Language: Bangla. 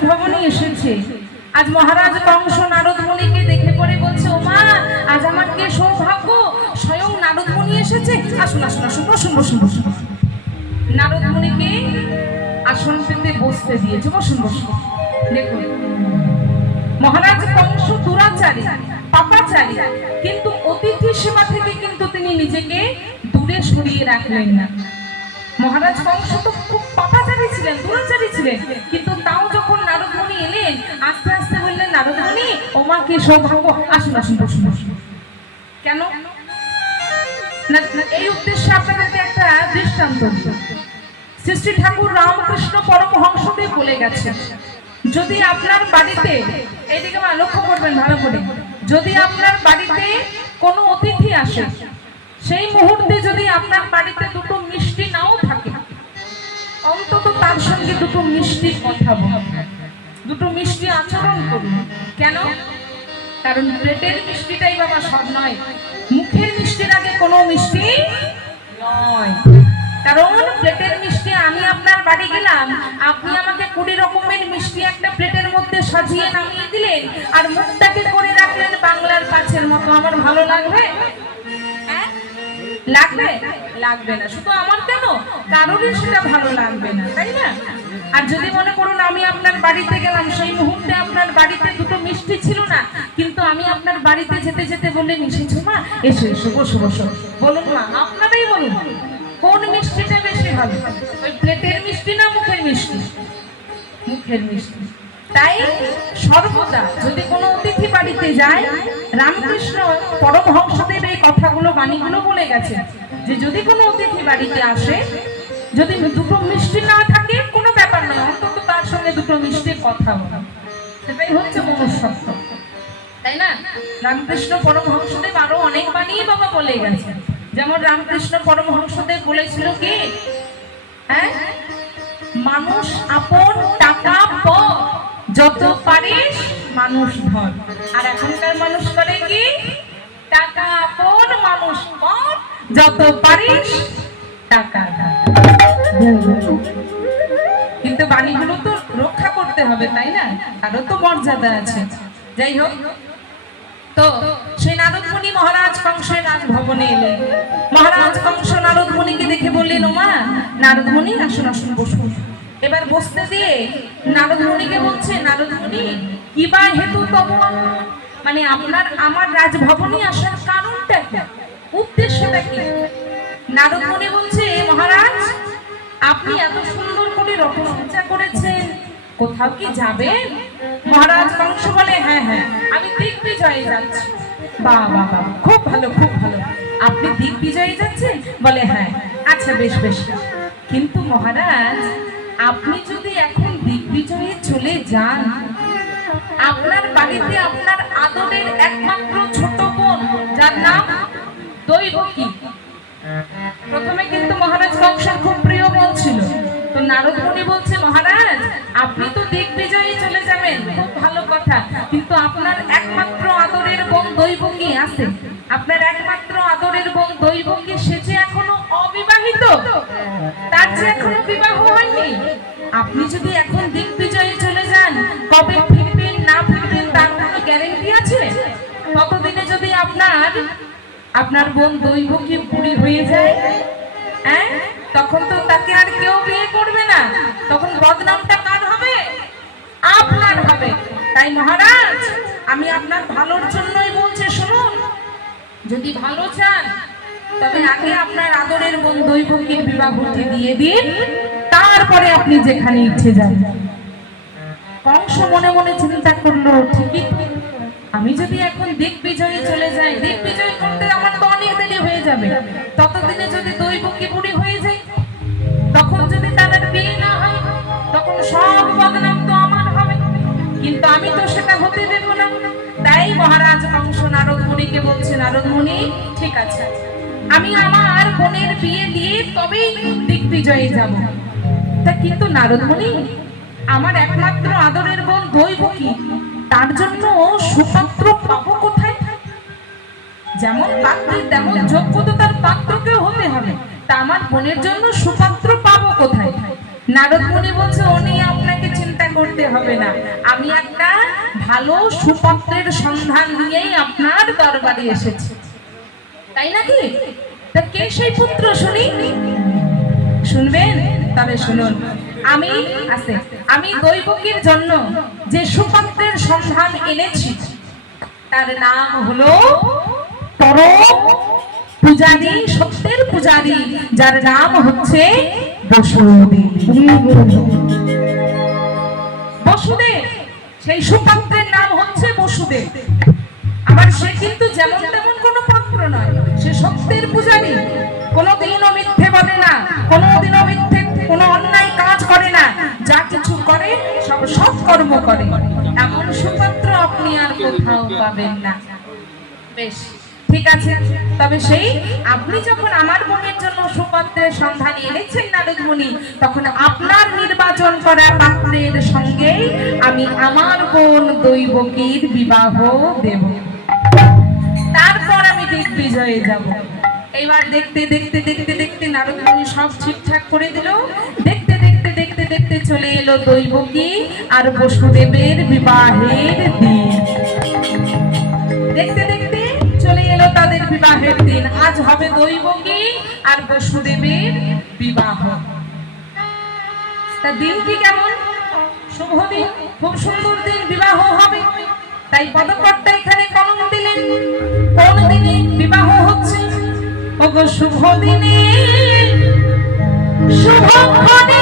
রাজভবনে এসেছে। আজ মহারাজ কংস নারদ মুনিকে দেখে পড়ে বলছে, ও মা, আজ আমার কি সৌভাগ্য, স্বয়ং নারদ মুনি এসেছে, আসুন আসুন আসুন, বসুন বসুন বসুন। নারদ মুনিকে আসন পেতে বসতে দিয়েছে, বসুন বসুন। দেখুন, মহারাজ কংস দুরাচারী, পাপাচারী, কিন্তু অতিথি সেবা থেকে কিন্তু তিনি নিজেকে দূরে সরিয়ে রাখলেন না। মহারাজ কংস তো খুব পাপাচারী ছিলেন, দুরাচারী ছিলেন, কিন্তু তাও যখন নারদ মুনি এলেন, আস্তে আস্তে বললেন, নারদ মুনি, ও মা কি সৌভাগ্য, আসুন আসুন বসুন বসুন। কেন? এই উদ্দেশ্যে আপনাদেরকে একটা দৃষ্টান্ত দিই। শ্রী ঠাকুর রামকৃষ্ণ পরমহংসদেব বলে গেছেন, যদি আপনার বাড়িতে, এইদিকে লক্ষ্য করবেন ভালো করে, যদি আপনার বাড়িতে কোনো অতিথি আসে, সেই মুহূর্তে যদি আপনার বাড়িতে দুটো মিষ্টি নাও থাকে, অন্তত তার সঙ্গে দুটো মিষ্টি কথা বলুন, দুটো মিষ্টি আচরণ করুন। কেন? কারণ পেটের মিষ্টিটাই বাবা সব নয়, মুখের মিষ্টির আগে কোনো মিষ্টি নয়। কারণ প্লেটের মিষ্টি, আমি আপনার বাড়ি গেলাম, আপনি আমাকে 20 রকমের মিষ্টি একটা প্লেটের মধ্যে সাজিয়ে নামিয়ে দিলেন, আর মুখটাকে করে রাখলেন বাংলার পাঁচের মতো, আমার ভালো লাগবে? লাগবে? লাগবে না। শুধু আমার কেন, কারোরই সেটা ভালো লাগবে না, তাই না? আর যদি মনে করুন আমি আপনার বাড়িতে গেলাম, সেই মুহূর্তে আপনার বাড়িতে দুটো মিষ্টি ছিল না, কিন্তু আমি আপনার বাড়িতে যেতে যেতে বললেন, এসেছো মা, এসো এসো, বসো বসো। বলুন মা, আপনারাই বলুন, কোন মিষ্টিটা বেশি ভালো, ওই প্লেটের মিষ্টি না মুখের মিষ্টি? মুখের মিষ্টি। তাই সর্বদা যদি কোনো অতিথি বাড়িতে যায়, রামকৃষ্ণ পরমহংসদেব এই কথাগুলো, বাণীগুলো বলে গেছে, যে যদি কোনো অতিথি বাড়িতে আসে, যদি দুটো মিষ্টি না থাকে কোনো ব্যাপার নয়, অন্তত তার সঙ্গে দুটো মিষ্টির কথা বলা, সেটাই হচ্ছে মনুষ্যত্ব, তাই না? রামকৃষ্ণ পরমহংসদেব আরো অনেক বাণী বাবা বলে গেছে। যেমন রামকৃষ্ণ পরমহংসদেব বলেছিল কি, হ্যাঁ, মানুষ আপন টাকা পর, যত পারিস মানুষ ধর। আর এখনকার মানুষ করে কি, টাকা আপন মানুষ পর, যত পারিস টাকা ধর। কিন্তু বাণীগুলো তো রক্ষা করতে হবে, তাই না? আরো তো মর্যাদা আছে। যাই হোক, তো সেই নারদ মুনি মহারাজ কংসের রাজভবনে এলেন। মহারাজ কংস নারদ মুনিকে দেখে বললেন, ও মা, নারদ মুনি আসুন আসুন বসুন। এবার বসতে দিয়ে নারদ মুনিকে বলছে, নারদ মুনি, কি বা হেতু তব, মানে আপনার আমার রাজভবনে আসার কারণটা কি, উদ্দেশ্যটা কি? নারদ মুনি বলছে, মহারাজ, আপনি এত সুন্দর করে রথসজ্জা করেছেন, কোথাও কি যাবেন? মহারাজ কংস বলে, হ্যাঁ হ্যাঁ, আমি দিগ্বিজয়ে যাচ্ছি। বাহ বাহ বাহ, খুব ভালো খুব ভালো, আপনি দিগ্বিজয়ে যাচ্ছেন? বলে হ্যাঁ। আচ্ছা বেশ বেশ, কিন্তু মহারাজ, আপনি যদি এখন দিগ্বিজয়ে চলে যান, আপনার বাড়িতে আপনার আদরের একমাত্র ছোট বোন, যার নাম দৈবকী, প্রথমে কিন্তু মহারাজ কংসের খুব প্রিয় বোন ছিল। তো নারদ মুনি বলছে, মহারাজ, আপনি তো দিগ্বিজয়ে চলে যাবেন, খুব ভালো কথা, কিন্তু আপনার একমাত্র আদরের বোন দৈবকী আছে, আপনার একমাত্র আদরের বোন দৈবকী, সে যে এখনো অবিবাহিত, তার যে এখনো বিবাহ হয়নি। আপনি যদি এখন দিগ্বিজয়ে চলে যান, কবে ফিরবেন না ফিরবেন তার কোনো গ্যারেন্টি আছে? ততদিনে যদি আপনার বোন দৈবকী বুড়ি হয়ে যায়, হ্যাঁ, তখন তো তাকে আর কেউ বিয়ে করবে না, তখন বদনামটা কার হবে? আপনার হবে। তাই মহারাজ, আমি আপনার ভালোর জন্যই বলছি, শুনুন, যদি ভালো চান তবে আগে আপনার আদরের বোন দৈবকীর বিবাহটি দিয়ে দিন, তারপরে আপনি যেখানে ইচ্ছে যান। কংস মনে মনে চিন্তা করলো, ঠিকই, আমি যদি এখন দিগ্বিজয়ে চলে যাই, দিগ্বিজয় করতে আমার তো অনেক দেরি হয়ে যাবে, ততদিনে যদি দৈবকী বুড়ি হয়ে যায়, তখন যদি তার বিয়ে না হয়, তখন সব বদনাম তো আমার হবে, কিন্তু আমি তো সেটা হতে দেব না। তাই মহারাজ কংস নারদ মুনিকে বলছে, নারদ মুনি, ঠিক আছে, আমি আমার বোনের বিয়ে দিয়ে তবেই দিগ্বিজয়ে যাব। তা কিন্তু নারদ মুনি, আমার একমাত্র আদরের বোন দৈবকী, তার জন্য সুপাত্র পাবো কোথায়? যেমন পাত্রী তেমন যোগ্যতা তার পাত্রকেও হতে হবে, তা আমার বোনের জন্য সুপাত্র পাবো কোথায়? নারদ মুনি বলছে, ও নিয়ে আপনাকে চিন্তা করতে হবে না, আমি একটা ভালো সুপাত্রের সন্ধান নিয়েই আপনার দরবারে এসেছি, তাই নাকি? তা কে সেই পুত্র শুনি? শুনবেন? তবে শুনুন, আমি দৈবকীর জন্য যে সুপাত্রের সন্ধান এনেছি তার নাম হলো পরম পূজারী, সত্যের পূজারী, যার নাম হচ্ছে বসুদেব। সেই সুপাত্রের নাম হচ্ছে বসুদেব। আবার সে কিন্তু যেমন তেমন কোনো পাত্র নয়, সে সত্যের পূজারী, কোনোদিনও মিথ্যে বলে না, কোনোদিনও মিথ্যে কোনো অন্যায় কাজ করে না, যা কিছু করে সব সৎকর্ম করে। এমন সুপাত্র আপনি আর কোথাও পাবেন না। বেশ, ঠিক আছে। তবে সেই আপনি যখন আমার বোনের জন্য সুপাত্রের সন্ধান এনেছেন নারদ মুনি, তখন আপনার নির্বাচন করা পাত্রের সঙ্গে আমি আমার বোন দৈবকীর বিবাহ দেব, তারপর আমি দিগ্বিজয়ে যাব। এবার দেখতে দেখতে দেখতে দেখতে নারদ মুনি সব ঠিকঠাক করে দিল। দেখতে দেখতে দেখতে দেখতে চলে এলো দৈবকী আর বসুদেবের বিবাহের দিন। দেখতে দেখতে চলে এলো তাদের বিবাহের দিন। আজ হবে দৈবকী আর বসুদেবের বিবাহ। তা দিনটি কেমন? শুভ দিন, খুব সুন্দর দিন, বিবাহ হবে। তাই পদকর্তা এখানে কলম দিলেন, কোন দিনে বিবাহ হচ্ছে? ওগো শুভ দিনে, শুভক্ষণে